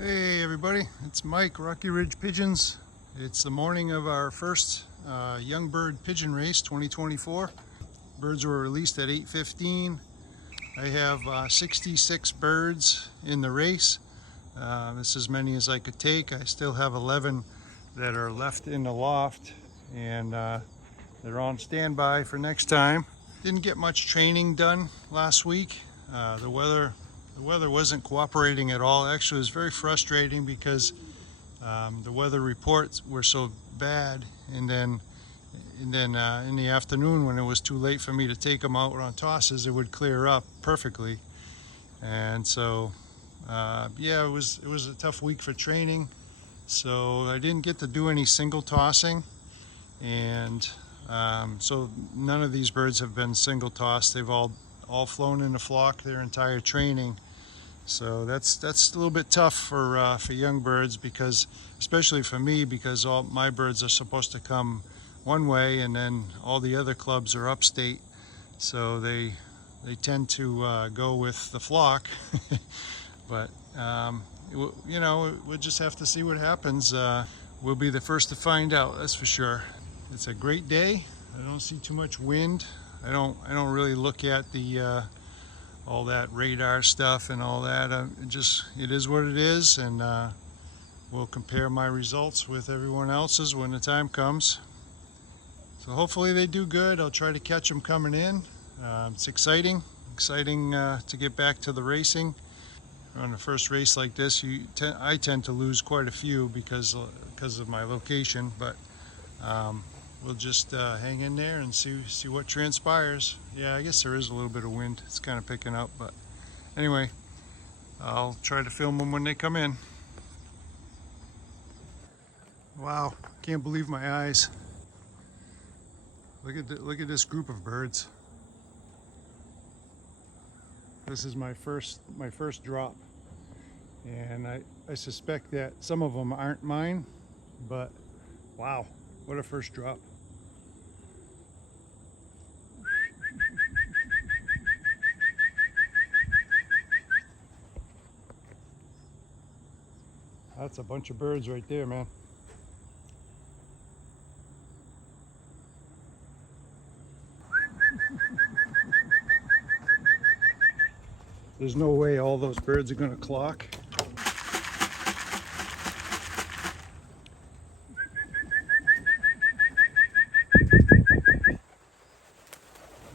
Hey everybody, it's Mike, Rocky Ridge Pigeons. It's the morning of our first young bird pigeon race 2024. Birds were released at 8:15. I have 66 birds in the race. This is as many as I could take. I still have 11 that are left in the loft, and they're on standby for next time. Didn't get much training done last week. The weather wasn't cooperating at all. Actually, it was very frustrating because the weather reports were so bad, and then in the afternoon, when it was too late for me to take them out on tosses, it would clear up perfectly. And so yeah, it was a tough week for training. So I didn't get to do any single tossing, and so none of these birds have been single tossed. They've all flown in a flock their entire training. So that's a little bit tough for young birds, because especially for me, because all my birds are supposed to come one way, and then all the other clubs are upstate, so they tend to go with the flock. But you know, we'll just have to see what happens. We'll be the first to find out, that's for sure. It's a great day. I don't see too much wind. I don't really look at the all that radar stuff and all that. It is what it is, and we'll compare my results with everyone else's when the time comes. So hopefully they do good. I'll try to catch them coming in. It's exciting to get back to the racing. On the first race like this, I tend to lose quite a few because of my location, but we'll just hang in there and see what transpires. Yeah, I guess there is a little bit of wind. It's kind of picking up, but anyway, I'll try to film them when they come in. Wow, can't believe my eyes. Look at this group of birds. This is my first drop, and I suspect that some of them aren't mine, but wow, what a first drop. That's a bunch of birds right there, man. There's no way all those birds are going to clock.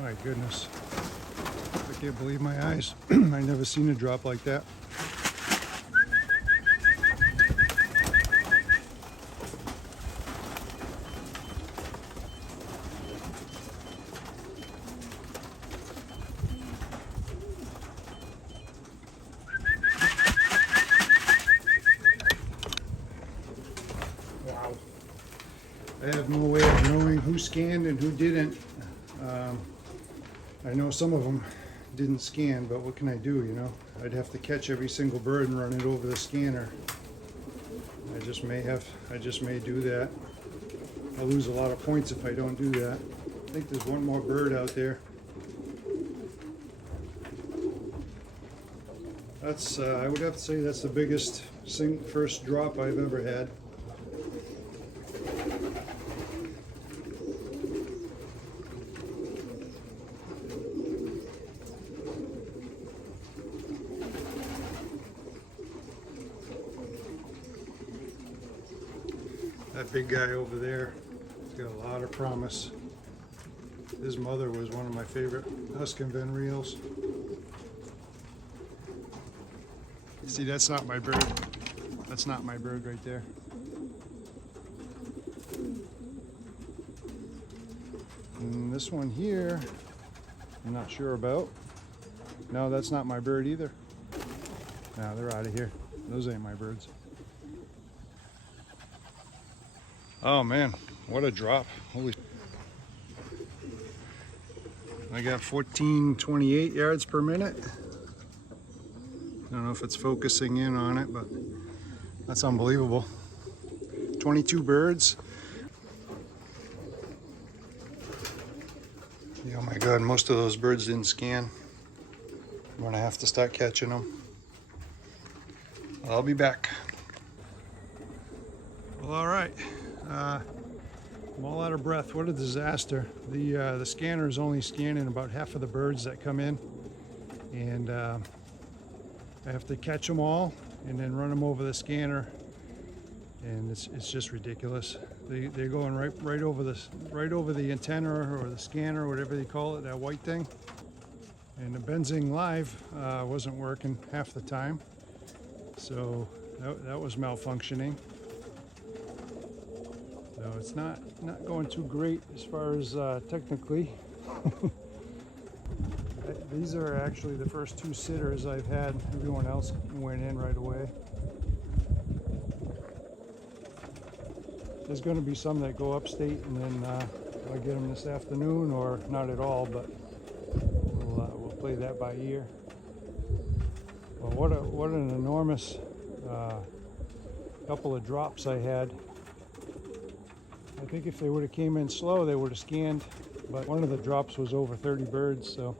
My goodness. I can't believe my eyes. I never seen a drop like that. Wow. I have no way of knowing who scanned and who didn't. I know some of them didn't scan, but what can I do, you know? I'd have to catch every single bird and run it over the scanner. I just may do that. I'll lose a lot of points if I don't do that. I think there's one more bird out there. That's, I would have to say that's the biggest first drop I've ever had. That big guy over there, he's got a lot of promise. His mother was one of my favorite Husky Van Reels. See, that's not my bird. That's not my bird right there. And this one here, I'm not sure about. No, that's not my bird either. No, they're out of here. Those ain't my birds. Oh man, what a drop. Holy. I got 1428 yards per minute. I don't know if it's focusing in on it, but that's unbelievable. 22 birds. Oh my God, most of those birds didn't scan. I'm gonna have to start catching them. I'll be back. Well, all right. I'm all out of breath. What a disaster. The scanner is only scanning about half of the birds that come in, and I have to catch them all and then run them over the scanner, and it's just ridiculous. They're going right over the antenna or the scanner, whatever they call it, that white thing. And the Benzing Live wasn't working half the time, so that was malfunctioning. So it's not going too great as far as technically. These are actually the first 2 sitters I've had. Everyone else went in right away. There's going to be some that go upstate, and then I'll get them this afternoon, or not at all, but we'll play that by ear. Well, what an enormous couple of drops I had. I think if they would have came in slow, they would have scanned, but one of the drops was over 30 birds, so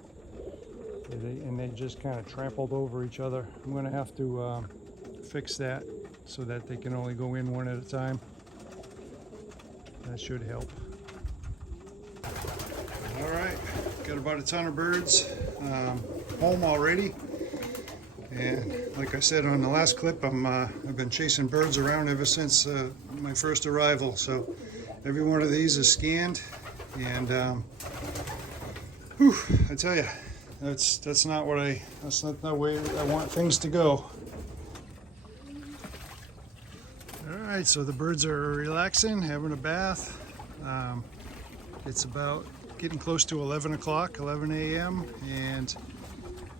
they just kind of trampled over each other. I'm going to have to fix that so that they can only go in one at a time. That should help. All right, got about a ton of birds home already, and like I said on the last clip, I've been chasing birds around ever since my first arrival. So every one of these is scanned, and I tell you, that's not the way I want things to go. All right, so the birds are relaxing, having a bath. It's about getting close to 11 o'clock, 11 a.m., and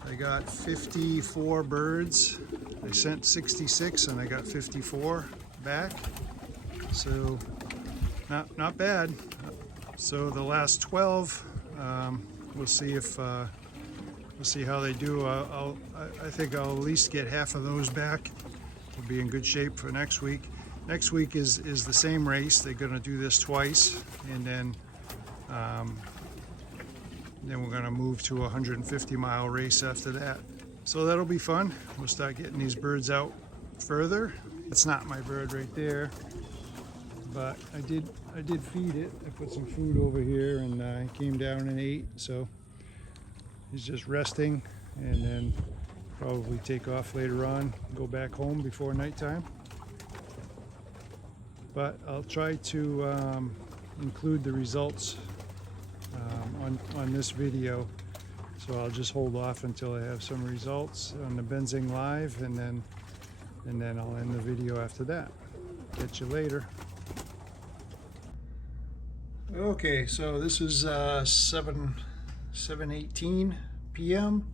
I got 54 birds. I sent 66 and I got 54 back, so not bad. So the last 12, we'll see if we'll see how they do. I think I'll at least get half of those back. We'll be in good shape for next week. Next week is the same race. They're going to do this twice, and then we're going to move to a 150-mile race after that. So that'll be fun. We'll start getting these birds out further. That's not my bird right there, but I did feed it. I put some food over here, and he came down and ate. So he's just resting, and then probably take off later on, go back home before nighttime. But I'll try to include the results on this video. So I'll just hold off until I have some results on the Benzing Live, and then I'll end the video after that. Catch you later. Okay, so this is 7:18 p.m.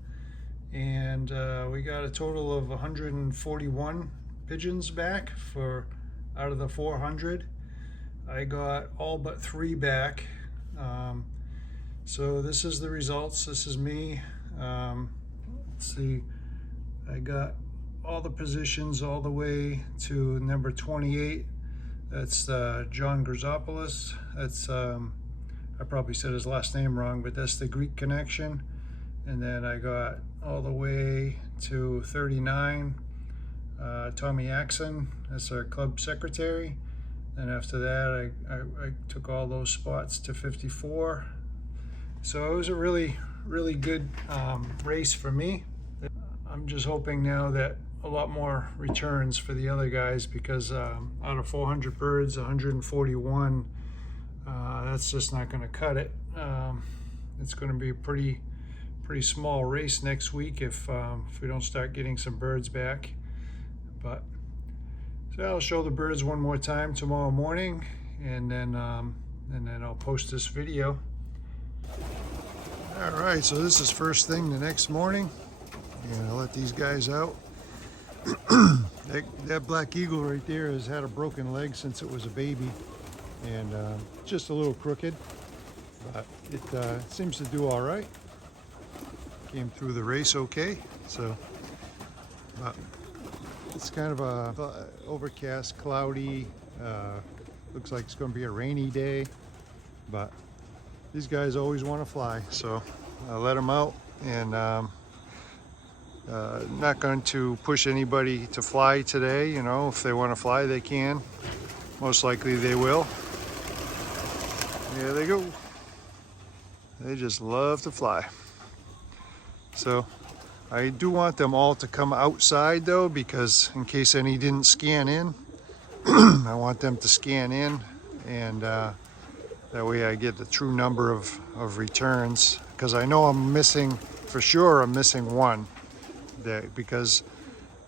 and we got a total of 141 pigeons back out of the 400. I got all but 3 back. So this is the results. This is me. Let's see. I got all the positions all the way to number 28. That's John Grzopoulos. That's I probably said his last name wrong, but that's the Greek connection. And then I got all the way to 39. Tommy Axon, that's our club secretary. And after that, I took all those spots to 54. So it was a really good race for me. I'm just hoping now that a lot more returns for the other guys, because out of 400 birds, 141, that's just not going to cut it. It's going to be a pretty small race next week if we don't start getting some birds back. But so I'll show the birds one more time tomorrow morning, and then I'll post this video. All right, so this is first thing the next morning, and I'll let these guys out. that black eagle right there has had a broken leg since it was a baby, and just a little crooked, but it seems to do all right. Came through the race okay, so it's kind of a overcast, cloudy, looks like it's going to be a rainy day, but these guys always want to fly, so I let them out, and Not going to push anybody to fly today. You know, if they want to fly, they can. Most likely they will. There they go. They just love to fly. So I do want them all to come outside though, because in case any didn't scan in, I want them to scan in, and that way I get the true number of returns, because I know I'm missing, for sure I'm missing one, because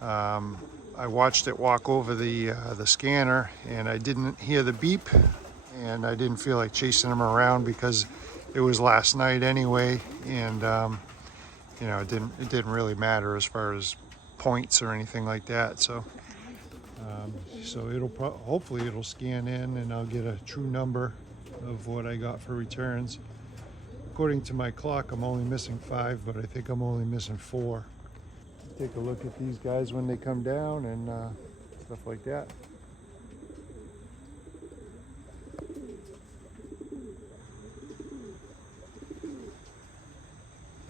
I watched it walk over the scanner and I didn't hear the beep, and I didn't feel like chasing them around because it was last night anyway, and you know, it didn't really matter as far as points or anything like that. So so hopefully it'll scan in and I'll get a true number of what I got for returns. According to my clock, I'm only missing 5, but I think I'm only missing 4. Take a look at these guys when they come down and stuff like that.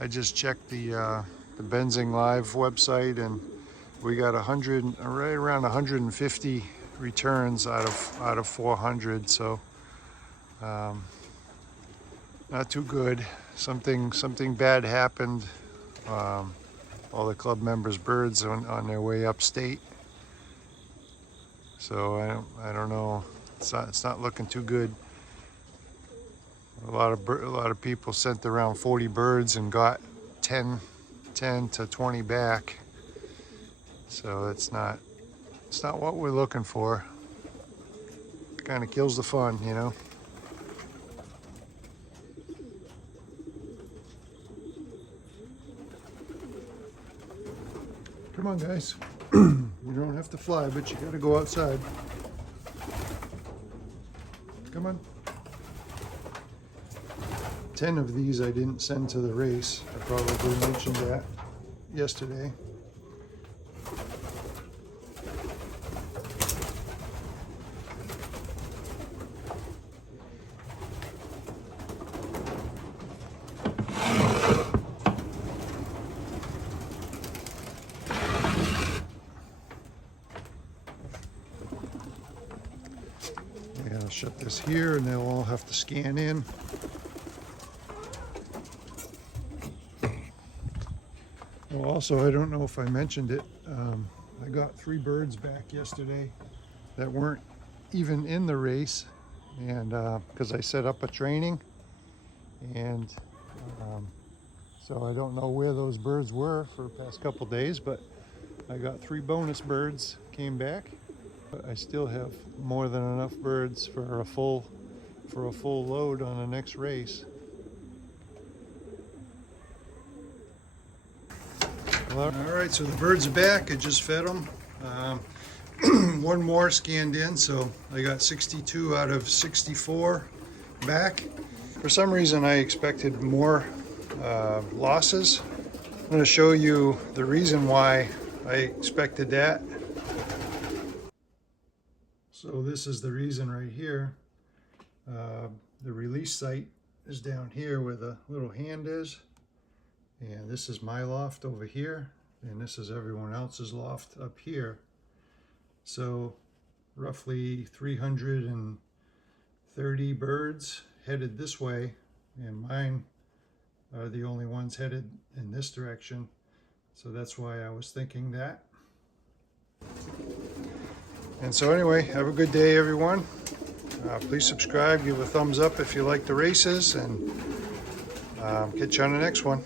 I just checked the Benzing Live website, and we got right around 150 returns out of 400. So not too good. Something bad happened. All the club members' birds on their way upstate. So I don't know. It's not looking too good. A lot of people sent around 40 birds and got 10 to 20 back. So it's not what we're looking for. It kind of kills the fun, you know. Come on, guys. You don't have to fly, but you gotta go outside. Come on. 10 of these I didn't send to the race. I probably mentioned that yesterday. Yeah, I'll shut this here and they'll all have to scan in. Oh, also, I don't know if I mentioned it, I got 3 birds back yesterday that weren't even in the race, and because I set up a training, and so I don't know where those birds were for the past couple days, but I got 3 bonus birds came back. But I still have more than enough birds for a full load on the next race. All right, so the birds are back. I just fed them. One more scanned in, so I got 62 out of 64 back. For some reason, I expected more losses. I'm going to show you the reason why I expected that. So this is the reason right here. The release site is down here where the little hand is. And this is my loft over here, and this is everyone else's loft up here. So roughly 330 birds headed this way, and mine are the only ones headed in this direction. So that's why I was thinking that. And so anyway, have a good day, everyone. Please subscribe, give a thumbs up if you like the races, and catch you on the next one.